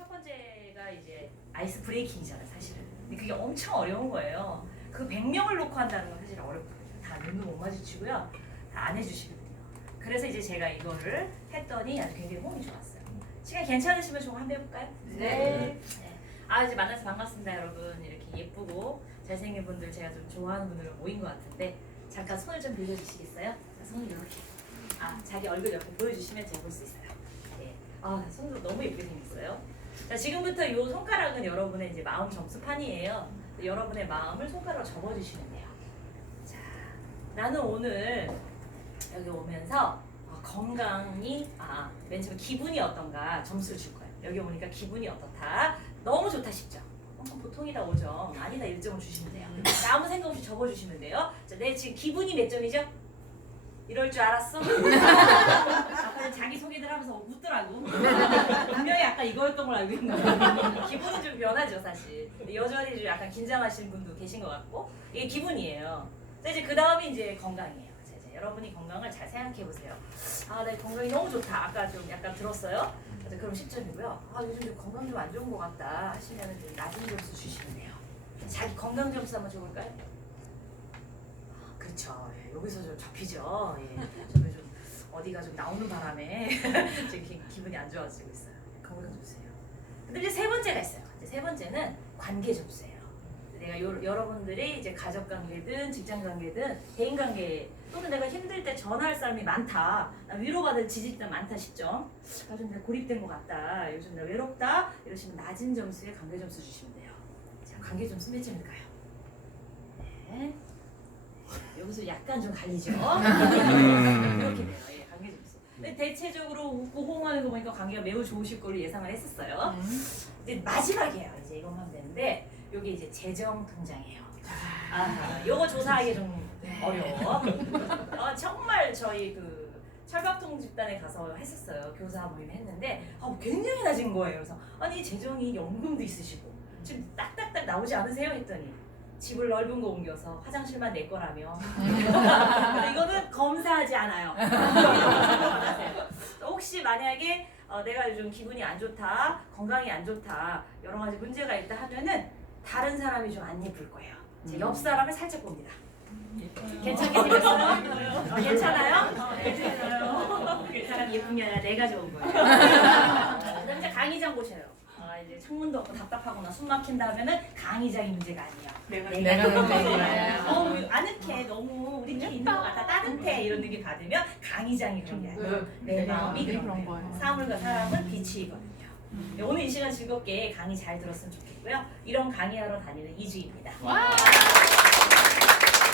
첫 번째가 이제 아이스 브레이킹이잖아요, 사실은. 근데 그게 엄청 어려운 거예요. 그 100명을 놓고 한다는 건 사실 어렵거든요. 다 눈도 못 마주치고요. 다 안 해주시거든요. 그래서 이제 제가 이거를 했더니 아주 굉장히 호응이 좋았어요. 시간 괜찮으시면 좀 한번 해볼까요? 네. 아 이제 만나서 반갑습니다 여러분 이렇게 예쁘고 잘생긴 분들 제가 좀 좋아하는 분들로 모인 것 같은데 잠깐 손을 좀 빌려주시겠어요? 자, 손을 이렇게 아 자기 얼굴 옆에 보여주시면 제가 볼 수 있어요 네. 아 손도 너무 예쁘게 생겼어요 자 지금부터 이 손가락은 여러분의 이제 마음 점수판이에요. 여러분의 마음을 손가락으로 접어주시면 돼요. 자 나는 오늘 여기 오면서 어, 건강이 아 맨 처음에 기분이 어떤가 점수를 줄 거예요. 여기 오니까 기분이 어떻다? 너무 좋다 싶죠? 어, 보통이다 5점 아니다 1점을 주시면 돼요. 자, 아무 생각 없이 접어주시면 돼요. 자, 내 지금 기분이 몇 점이죠? 이럴 줄 알았어? 자기 소개들 하면서 웃더라고 아까 이거였던 걸 알고 있는데. 기분은 좀 변하죠 사실. 근데 여전히 좀 약간 긴장하시는 분도 계신 것 같고. 이게 기분이에요. 자 이제 그 다음이 이제 건강이에요. 자, 이제 여러분이 건강을 잘 생각해 보세요. 아 내 건강이 너무 좋다. 아까 좀 약간 들었어요? 자, 그럼 10점이고요. 아 요즘 좀 건강 좀 안 좋은 것 같다 하시면 좀 낮은 점수 주시면 돼요. 자기 건강 점수 한번 줘볼까요? 아, 그렇죠. 예, 여기서 좀 접히죠. 예. 저는 좀 어디가 좀 나오는 바람에 지금 기, 기분이 안 좋아지고 있어요 점수예요. 근데 이제 세 번째가 있어요. 이제 세 번째는 관계 점수예요. 내가 요, 여러분들이 이제 가족 관계든 직장 관계든 대인 관계 또는 내가 힘들 때 전화할 사람이 많다. 나 위로받을 지지자 많다 싶죠? 나 좀 고립된 것 같다. 요즘 나 외롭다. 이러시면 낮은 점수에 관계 점수 주시면 돼요. 자 관계 점수 몇 점일까요? 네. 여기서 약간 좀 갈리죠? 이렇게 돼요 점수 근데 대체적으로 웃고 호응하는 거 보니까 관계가 매우 좋으실 걸로 예상을 했었어요 이제 마지막이에요. 이제 이것만 되는데 여기 이제 재정 통장이에요. 아, 요거 조사하기 좀 어려워. 어, 정말 저희 그 철밥통 집단에 가서 했었어요. 교사 모임 했는데 아, 굉장히 낮은 거예요. 그래서 아니 재정이 연금도 있으시고 지금 딱딱딱 나오지 않으세요? 했더니 집을 넓은 거 옮겨서 화장실만 내 거라며. 이거는 검사하지 않아요. 혹시 만약에 어, 내가 요즘 기분이 안 좋다, 건강이 안 좋다, 여러 가지 문제가 있다 하면은 다른 사람이 좀 안 예쁠 거예요. 이제 옆 사람을 살짝 봅니다. 괜찮게 생겼어요? 어, 괜찮아요? 괜찮아요. 그 사람 예쁜 게 아니라 내가 좋은 거예요. 그다음 이제 강의장 보셔요. 아 이제 창문도 없고 답답하거나 숨 막힌다 하면은 강의장이 문제가 아니에요. 내가 내가 문제예요. 어 아늑해 너무 우리끼리 있는 것 같아 따뜻해 이런 느낌 받으면 강의장이 그런 게 아니에요. 내 마음이 그런 거예요. 사물과 사람은 빛이거든요. 네, 오늘 이 시간 즐겁게 강의 잘 들었으면 좋겠고요. 이런 강의하러 다니는 이주입니다. 와.